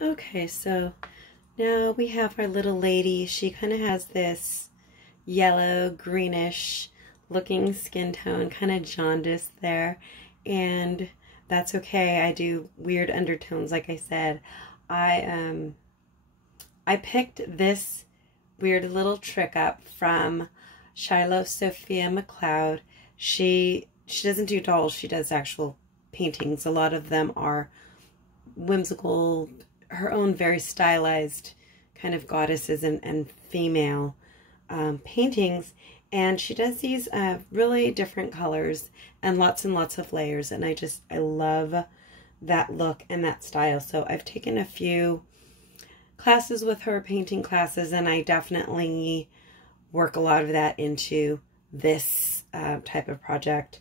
Okay, so now we have our little lady. She kind of has this yellow, greenish looking skin tone, kind of jaundiced there, and that's okay. I do weird undertones, like I said. I picked this weird little trick up from Shiloh Sophia McLeod. She doesn't do dolls, she does actual paintings. A lot of them are whimsical, her own very stylized kind of goddesses and female paintings. And she does these really different colors and lots of layers. And I love that look and that style. So I've taken a few classes with her, painting classes, and I definitely work a lot of that into this type of project.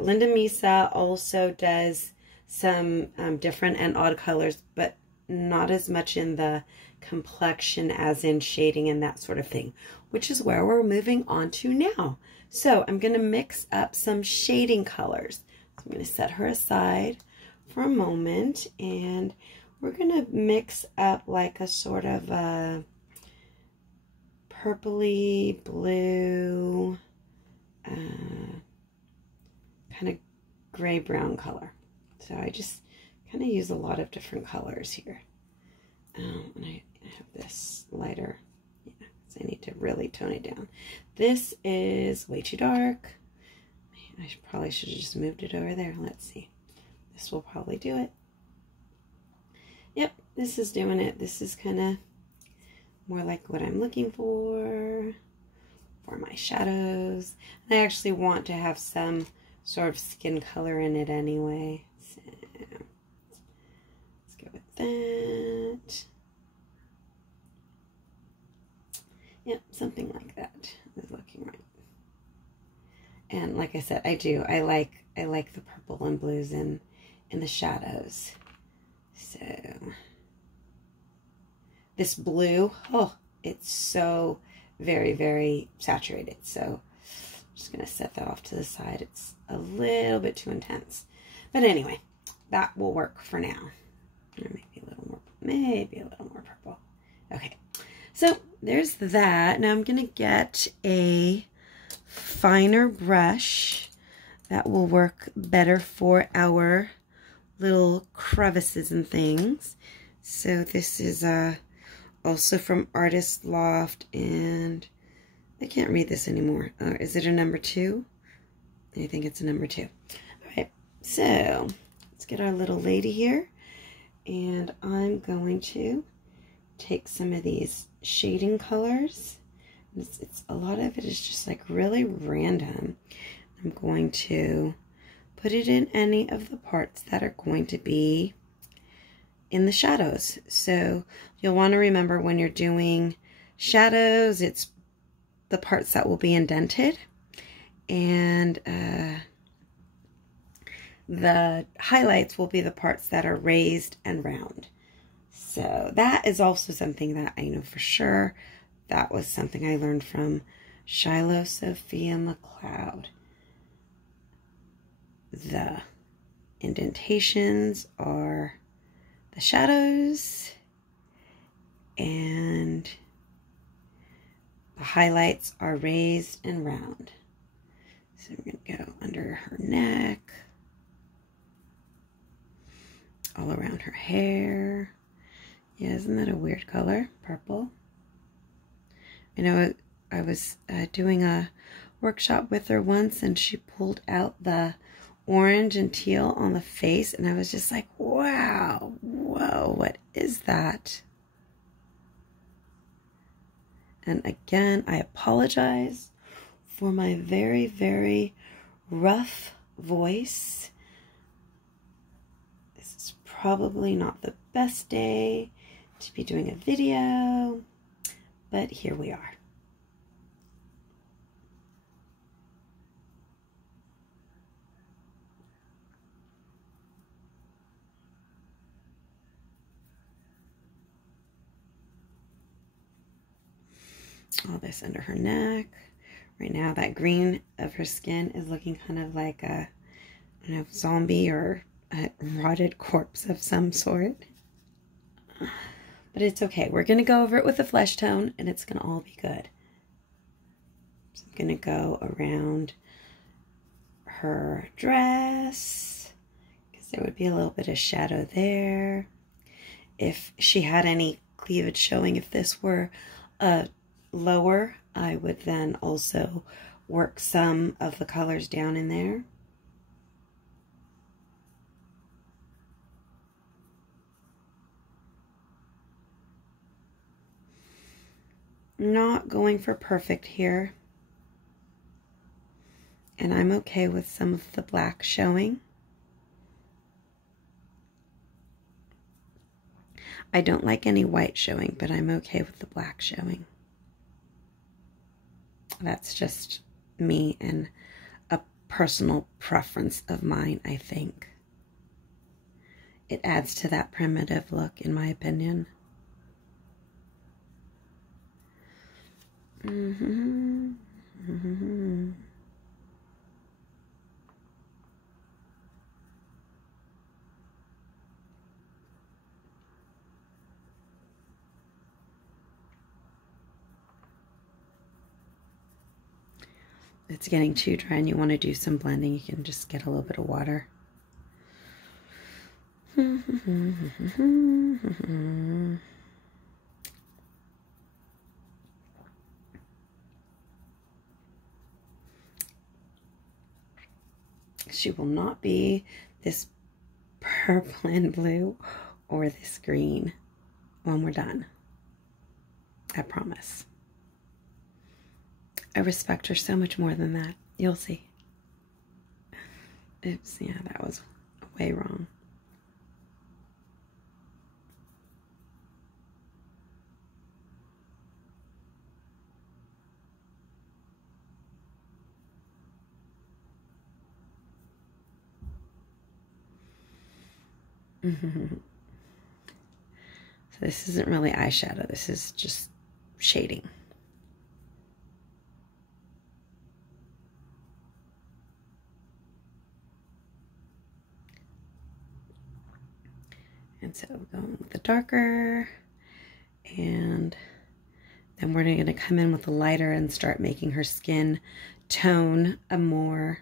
Linda Misa also does some different and odd colors, but not as much in the complexion as in shading and that sort of thing, which is where we're moving on to now. So I'm going to mix up some shading colors. So I'm going to set her aside for a moment, and we're going to mix up like a sort of a purpley blue, kind of gray-brown color. So I just kind of use a lot of different colors here. And I have this lighter, yeah, so I need to really tone it down. This is way too dark. I probably should have just moved it over there. Let's see. This will probably do it. Yep, this is doing it. This is kind of more like what I'm looking for my shadows. I actually want to have some sort of skin color in it anyway. So let's go with that. Yep, something like that is looking right. And like I said, I like the purple and blues in the shadows. So this blue, oh, it's so very saturated. So I'm just gonna set that off to the side. It's a little bit too intense, but anyway, that will work for now. Or maybe a little more purple. Okay, so there's that. Now I'm gonna get a finer brush that will work better for our little crevices and things. So this is also from Artist Loft, and I can't read this anymore. Is it a number 2? I think it's a number 2. All right, so let's get our little lady here, and I'm going to take some of these shading colors. It's a lot of it is just like really random. I'm going to put it in any of the parts that are going to be in the shadows. So you'll want to remember when you're doing shadows, it's the parts that will be indented, and the highlights will be the parts that are raised and round. So that is also something that I know for sure. That was something I learned from Shiloh Sophia McLeod. The indentations are the shadows, and the highlights are raised and round. So I'm going to go under her neck, all around her hair. Yeah, isn't that a weird color? Purple. I know I was doing a workshop with her once, and she pulled out the orange and teal on the face, and I was just like, wow, whoa, what is that? And again, I apologize for my very rough voice. This is probably not the best day to be doing a video, but here we are. All this under her neck. Right now, that green of her skin is looking kind of like a, I don't know, zombie or a rotted corpse of some sort. But it's okay. We're going to go over it with a flesh tone, and it's going to all be good. So I'm going to go around her dress, because there would be a little bit of shadow there. If she had any cleavage showing, if this were lower, I would then also work some of the colors down in there. Not going for perfect here. And I'm okay with some of the black showing. I don't like any white showing, but I'm okay with the black showing. That's just me and a personal preference of mine, I think. It adds to that primitive look, in my opinion. It's getting too dry and you want to do some blending, you can just get a little bit of water. She will not be this purple and blue or this green when we're done. I promise. I respect her so much more than that. You'll see. Oops, yeah, that was way wrong. So this isn't really eyeshadow. This is just shading. And so going with the darker, and then we're going to come in with the lighter and start making her skin tone a more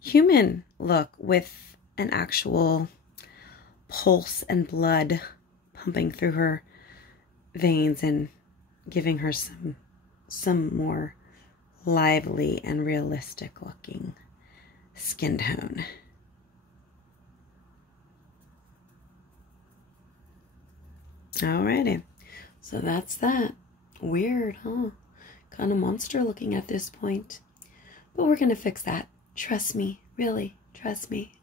human look with an actual pulse and blood pumping through her veins and giving her some more lively and realistic looking skin tone. Alrighty, so that's that. Weird, huh? Kind of monster looking at this point. But we're going to fix that. Trust me, really, trust me.